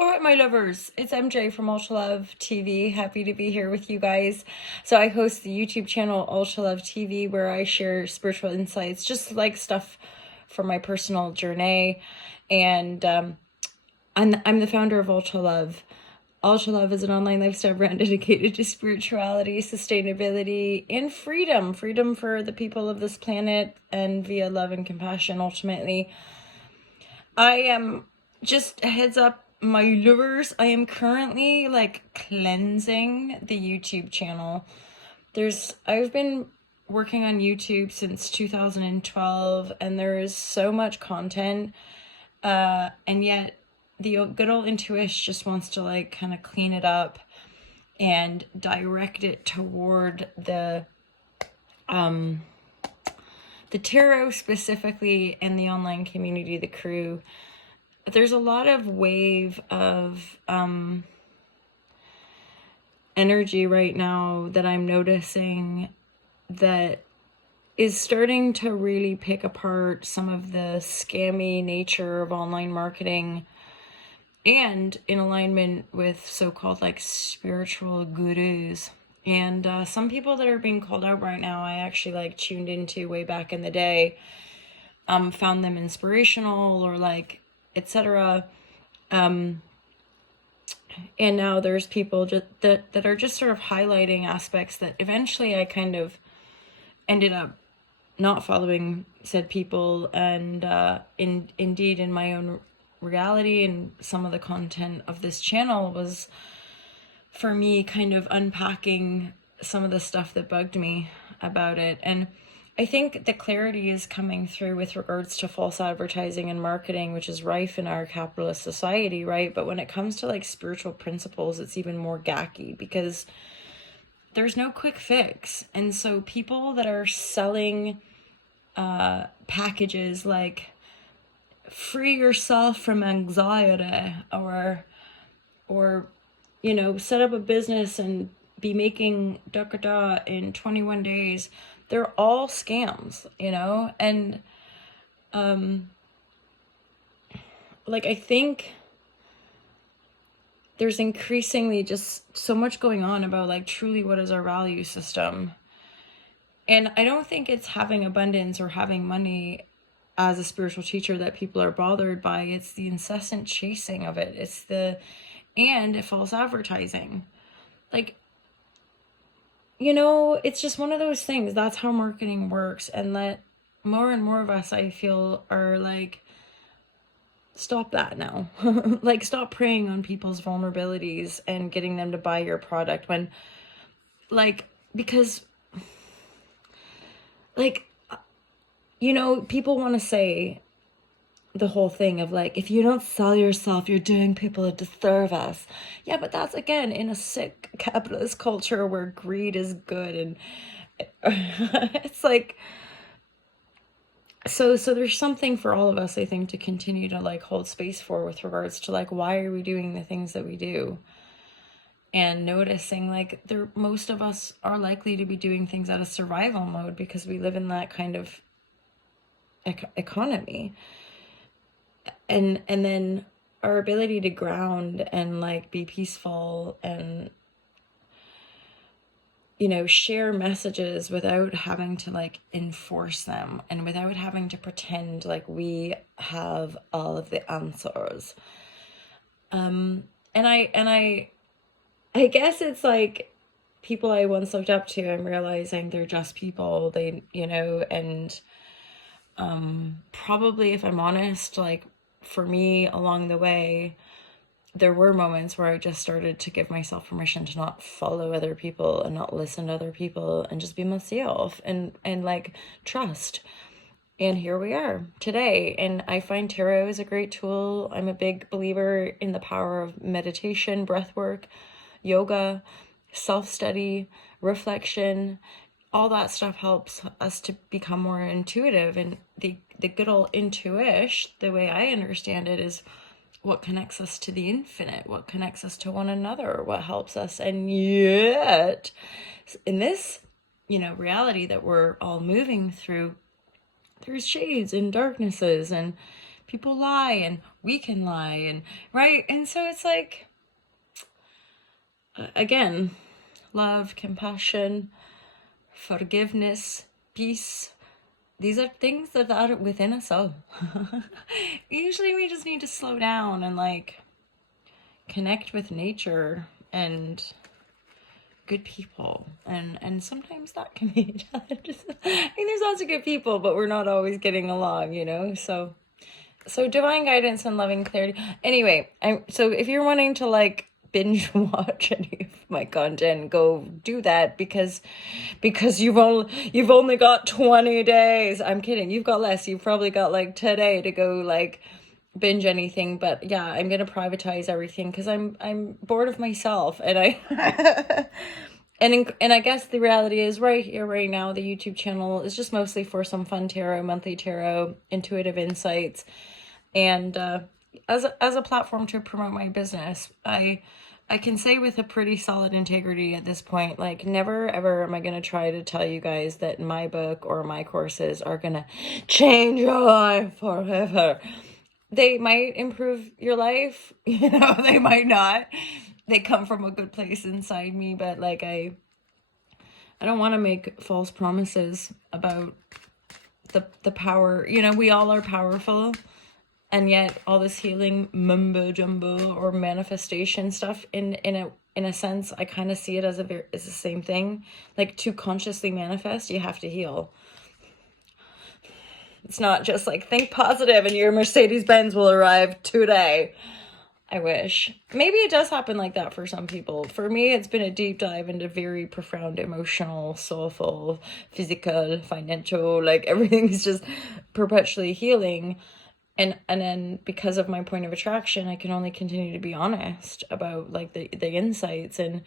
All right, my lovers, it's MJ from Ultra Love TV. Happy to be here with you guys. So I host the YouTube channel Ultra Love TV, where I share spiritual insights, just like stuff from my personal journey. And I'm the founder of Ultra Love. Ultra Love is an online lifestyle brand dedicated to spirituality, sustainability, and freedom. Freedom for the people of this planet, and via love and compassion, ultimately. I am, just a heads up, my lovers, I am currently like cleansing the YouTube channel. I've been working on YouTube since 2012, and there is so much content, and yet the good old intuition just wants to like kind of clean it up and direct it toward the tarot specifically, and the online community, the crew. There's a lot of wave of energy right now that I'm noticing that is starting to really pick apart some of the scammy nature of online marketing, and in alignment with so-called like spiritual gurus. And some people that are being called out right now, I actually like tuned into way back in the day, found them inspirational or like etc. And now there's people just that are just sort of highlighting aspects that eventually I kind of ended up not following said people, and indeed in my own reality, and some of the content of this channel was for me kind of unpacking some of the stuff that bugged me about it. And I think the clarity is coming through with regards to false advertising and marketing, which is rife in our capitalist society, right? But when it comes to like spiritual principles, it's even more gacky, because there's no quick fix. And so people that are selling packages like free yourself from anxiety, or you know, set up a business and be making da in 21 days, they're all scams, you know? And like, I think there's increasingly just so much going on about like truly what is our value system. And I don't think it's having abundance or having money as a spiritual teacher that people are bothered by. It's the incessant chasing of it. And false advertising. Like, you know, it's just one of those things. That's how marketing works. And that more and more of us, I feel, are like, stop that now. Like, stop preying on people's vulnerabilities and getting them to buy your product when, like, because, like, you know, people want to say the whole thing of like, if you don't sell yourself, you're doing people a disservice. Yeah, but that's again in a sick capitalist culture where greed is good, and it's like, so there's something for all of us, I think, to continue to like hold space for, with regards to like, why are we doing the things that we do, and noticing like most of us are likely to be doing things out of survival mode, because we live in that kind of economy. And then our ability to ground and like be peaceful and, you know, share messages without having to like enforce them, and without having to pretend like we have all of the answers. And I guess it's like people I once looked up to, I'm realizing they're just people. They, you know, and probably, if I'm honest, like, for me along the way, there were moments where I just started to give myself permission to not follow other people and not listen to other people, and just be myself and like trust. And here we are today. And I find tarot is a great tool. I'm a big believer in the power of meditation, breath work, yoga, self-study, reflection. All that stuff helps us to become more intuitive. And the good old intuition, the way I understand it, is what connects us to the infinite, what connects us to one another, what helps us. And yet, in this, you know, reality that we're all moving through, there's shades and darknesses, and people lie and we can lie, and right. And so it's like, again, love, compassion, forgiveness, peace. These are things that are within us all. Usually we just need to slow down and like connect with nature and good people, and sometimes that can be just, I mean, there's lots of good people, but we're not always getting along, you know. So divine guidance and loving clarity. Anyway, so if you're wanting to like binge watch any of my content, go do that, because you've only got 20 days. I'm kidding, you've got less. You've probably got like today to go like binge anything. But yeah, I'm gonna privatize everything because I'm bored of myself, and I and I guess the reality is, right here right now, the YouTube channel is just mostly for some fun tarot, monthly tarot, intuitive insights, and as a platform to promote my business. I can say with a pretty solid integrity at this point, like, never ever am I going to try to tell you guys that my book or my courses are going to change your life forever. They might improve your life, you know, they might not. They come from a good place inside me, but like, I don't want to make false promises about the power. You know, we all are powerful, and yet all this healing mumbo jumbo or manifestation stuff, in a sense, I kind of see it as the same thing. Like, to consciously manifest, you have to heal. It's not just like, think positive and your Mercedes-Benz will arrive today. I wish. Maybe it does happen like that for some people. For me, it's been a deep dive into very profound, emotional, soulful, physical, financial, like everything's just perpetually healing. And then because of my point of attraction, I can only continue to be honest about like the insights. And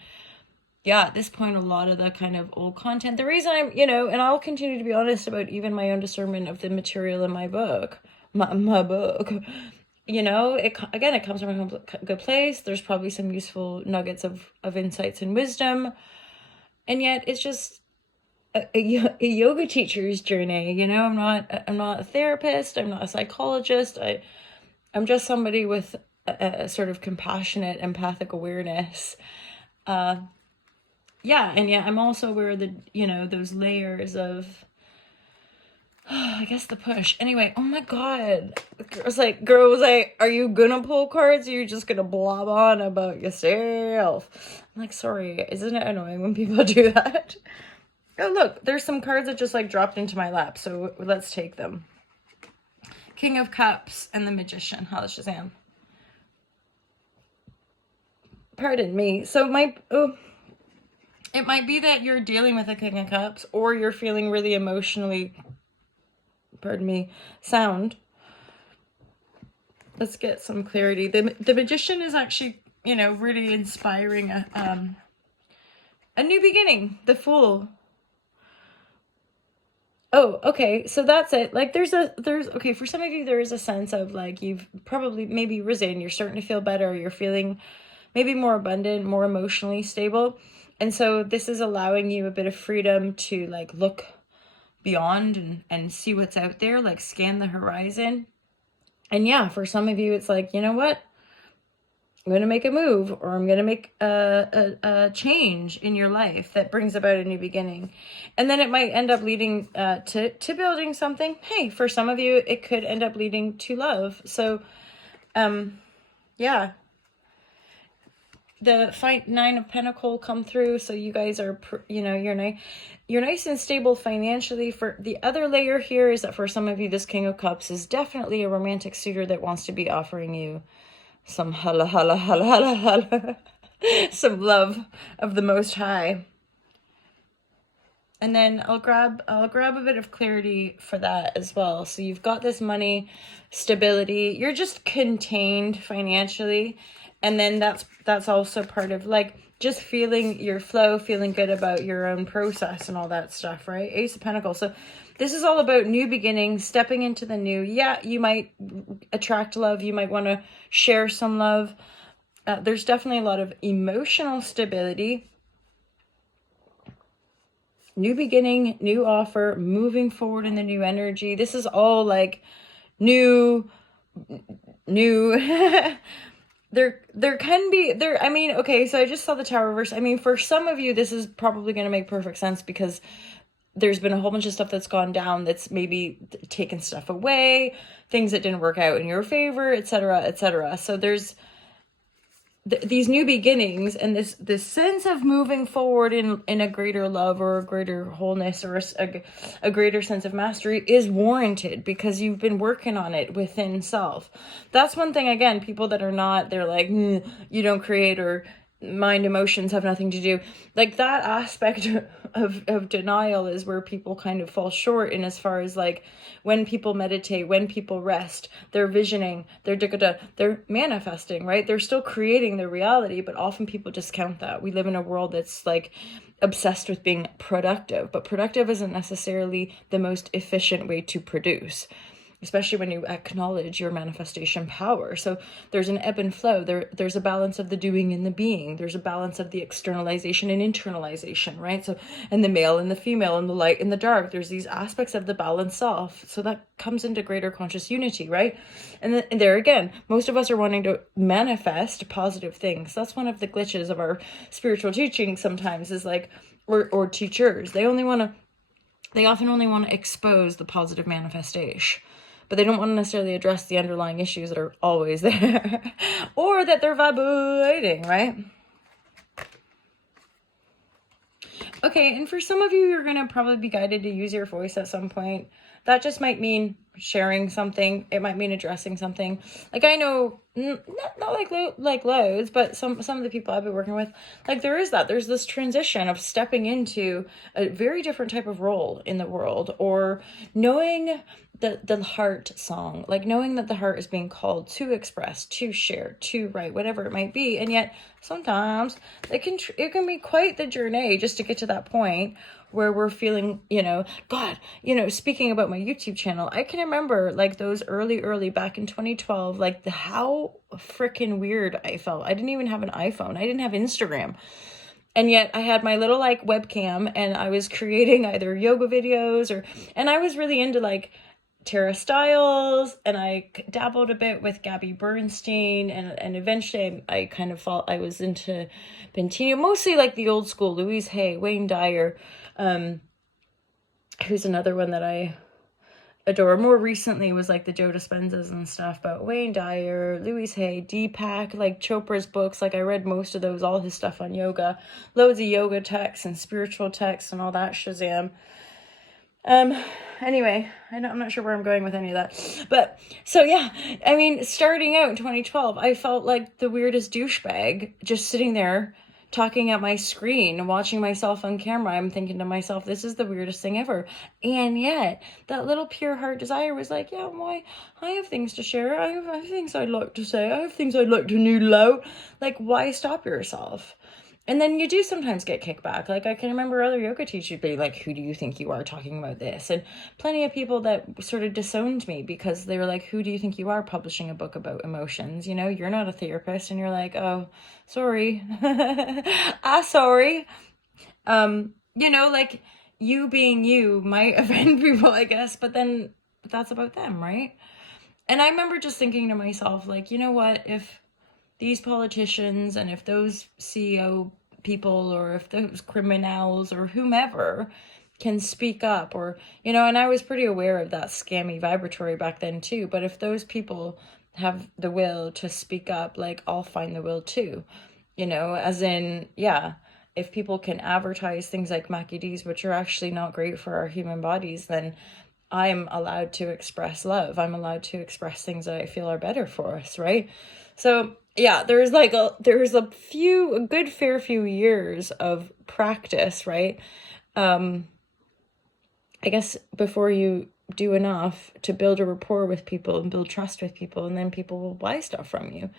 yeah, at this point, a lot of the kind of old content, the reason I'm, you know, and I'll continue to be honest about even my own discernment of the material in my book, my book, you know, it comes from a good place. There's probably some useful nuggets of insights and wisdom. And yet it's just a yoga teacher's journey, you know. I'm not a therapist. I'm not a psychologist. I'm just somebody with a sort of compassionate, empathic awareness. Yeah, and yeah, I'm also aware that, you know, those layers of, I guess, the push. Anyway, oh my god. Girl was like, are you gonna pull cards or are you just gonna blob on about yourself? I'm like, sorry, isn't it annoying when people do that? Oh, look, there's some cards that just like dropped into my lap, so let's take them. King of Cups and the Magician. Hala Shazam. Pardon me. So it might be that you're dealing with a King of Cups, or you're feeling really emotionally, pardon me, sound. Let's get some clarity. The Magician is actually, you know, really inspiring a new beginning. The Fool. Oh, okay. So that's it. Like, there's okay, for some of you, there is a sense of like, you've probably maybe risen, you're starting to feel better, you're feeling maybe more abundant, more emotionally stable. And so this is allowing you a bit of freedom to like look beyond and see what's out there, like scan the horizon. And yeah, for some of you, it's like, you know what? I'm going to make a move, or I'm going to make a change in your life that brings about a new beginning. And then it might end up leading to building something. Hey, for some of you, it could end up leading to love. So, yeah. The 9 of Pentacles come through, so you guys are, you know, you're nice and stable financially. For the other layer here is that for some of you, this King of Cups is definitely a romantic suitor that wants to be offering you some hala hala hala hala hala, some love of the Most High. And then I'll grab a bit of clarity for that as well. So you've got this money stability. You're just contained financially. And then that's also part of like just feeling your flow, feeling good about your own process and all that stuff, right? Ace of Pentacles. So this is all about new beginnings, stepping into the new. Yeah, you might attract love. You might want to share some love. There's definitely a lot of emotional stability. New beginning, new offer, moving forward in the new energy. This is all like new new there can be there I mean, okay, so I just saw the Tower reverse. I mean, for some of you this is probably going to make perfect sense because there's been a whole bunch of stuff that's gone down that's maybe taken stuff away, things that didn't work out in your favor, etc., etc. So there's these new beginnings and this sense of moving forward in a greater love or a greater wholeness or a greater sense of mastery is warranted because you've been working on it within self. That's one thing, again, people that are not, they're like, you don't create, or mind emotions have nothing to do, like that aspect of denial is where people kind of fall short in, as far as like when people meditate, when people rest, they're visioning, they're manifesting, right? They're still creating their reality, but often people discount that. We live in a world that's like obsessed with being productive, but productive isn't necessarily the most efficient way to produce, especially when you acknowledge your manifestation power. So there's an ebb and flow. There's a balance of the doing and the being. There's a balance of the externalization and internalization, right? So, and the male and the female and the light and the dark. There's these aspects of the balanced self. So that comes into greater conscious unity, right? And there again, most of us are wanting to manifest positive things. That's one of the glitches of our spiritual teaching sometimes, is like, or teachers. They often only want to expose the positive manifestation, but they don't want to necessarily address the underlying issues that are always there or that they're vibrating, right? Okay, and for some of you, you're going to probably be guided to use your voice at some point. That just might mean sharing something. It might mean addressing something. Like, I know, not like loads, but some of the people I've been working with, like there's this transition of stepping into a very different type of role in the world, or knowing the heart song, like knowing that the heart is being called to express, to share, to write, whatever it might be. And yet sometimes it can be quite the journey just to get to that point where we're feeling, God, speaking about my YouTube channel, I can remember like those early back in 2012, like how freaking weird I felt. I didn't even have an iPhone. I didn't have Instagram. And yet I had my little like webcam and I was creating either yoga videos and I was really into like Tara Stiles, and I dabbled a bit with Gabby Bernstein, and eventually I kind of felt I was into Bentinho, mostly like the old school, Louise Hay, Wayne Dyer, who's another one that I adore. More recently was like the Joe Dispenzas and stuff, but Wayne Dyer, Louise Hay, Deepak, like Chopra's books, like I read most of those, all his stuff on yoga, loads of yoga texts and spiritual texts and all that shazam. Anyway, I'm not sure where I'm going with any of that, but so yeah, I mean, starting out in 2012, I felt like the weirdest douchebag just sitting there talking at my screen, watching myself on camera. I'm thinking to myself, this is the weirdest thing ever. And yet that little pure heart desire was like, yeah, why? I have things to share. I have things I'd like to say. I have things I'd like to noodle out. Like, why stop yourself? And then you do sometimes get kickback. Like, I can remember other yoga teachers be like, who do you think you are talking about this? And plenty of people that sort of disowned me because they were like, who do you think you are publishing a book about emotions? You're not a therapist. And you're like, oh, sorry. Sorry. Like you being you might offend people, I guess, but then that's about them, right? And I remember just thinking to myself, like, you know what, if these politicians and if those CEO people or if those criminals or whomever can speak up, or and I was pretty aware of that scammy vibratory back then too, but if those people have the will to speak up, like I'll find the will too, as in, yeah, if people can advertise things like Mackie D's, which are actually not great for our human bodies, then I'm allowed to express love. I'm allowed to express things that I feel are better for us, right? So yeah, there's a good fair few years of practice, right? I guess before you do enough to build a rapport with people and build trust with people, and then people will buy stuff from you.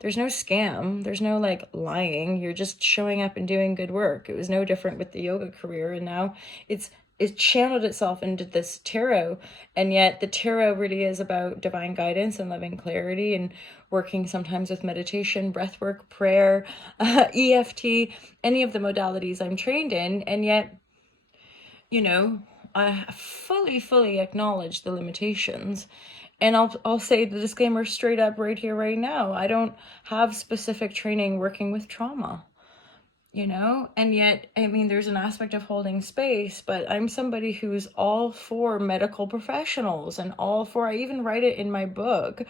There's no scam. There's no like lying. You're just showing up and doing good work. It was no different with the yoga career. And now it's channeled itself into this tarot. And yet the tarot really is about divine guidance and loving clarity and working sometimes with meditation, breathwork, prayer, EFT, any of the modalities I'm trained in. And yet, I fully acknowledge the limitations. And I'll say the disclaimer straight up right here, right now. I don't have specific training working with trauma, you know? And yet, I mean, there's an aspect of holding space, but I'm somebody who's all for medical professionals and all for, I even write it in my book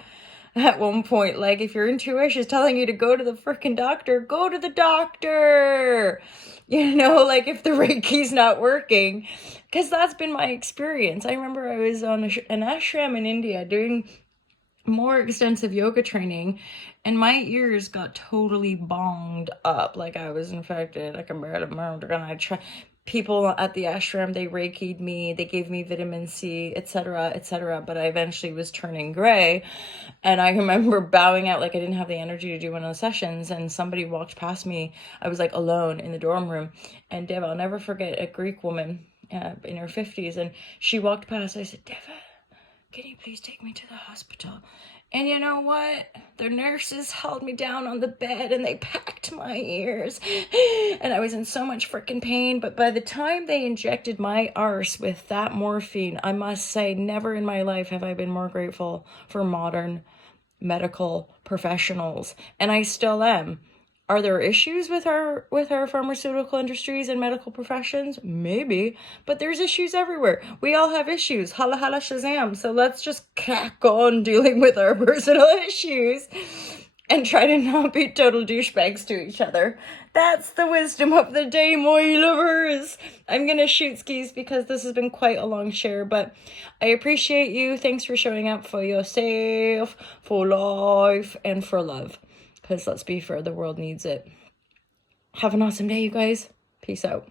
at one point, like, if your intuition is telling you to go to the freaking doctor, go to the doctor. You know, like, if the Reiki's not working, because that's been my experience. I remember I was on an ashram in India doing more extensive yoga training, and my ears got totally bonged up, like I was infected. I can barely remember. And I try. People at the ashram, they Reiki'd me, they gave me vitamin C, etc., etc., but I eventually was turning gray. And I remember bowing out, like I didn't have the energy to do one of the sessions, and somebody walked past me. I was like alone in the dorm room, and Deva, I'll never forget, a Greek woman in her 50s, and she walked past. I said, Deva, can you please take me to the hospital? And you know what? The nurses held me down on the bed and they packed my ears. And I was in so much freaking pain. But by the time they injected my arse with that morphine, I must say, never in my life have I been more grateful for modern medical professionals. And I still am. Are there issues with our pharmaceutical industries and medical professions? Maybe, but there's issues everywhere. We all have issues. Hala hala shazam. So let's just crack on dealing with our personal issues and try to not be total douchebags to each other. That's the wisdom of the day, my lovers. I'm gonna shoot skis because this has been quite a long share, but I appreciate you. Thanks for showing up for yourself, for life, and for love. Because let's be fair, the world needs it. Have an awesome day, you guys. Peace out.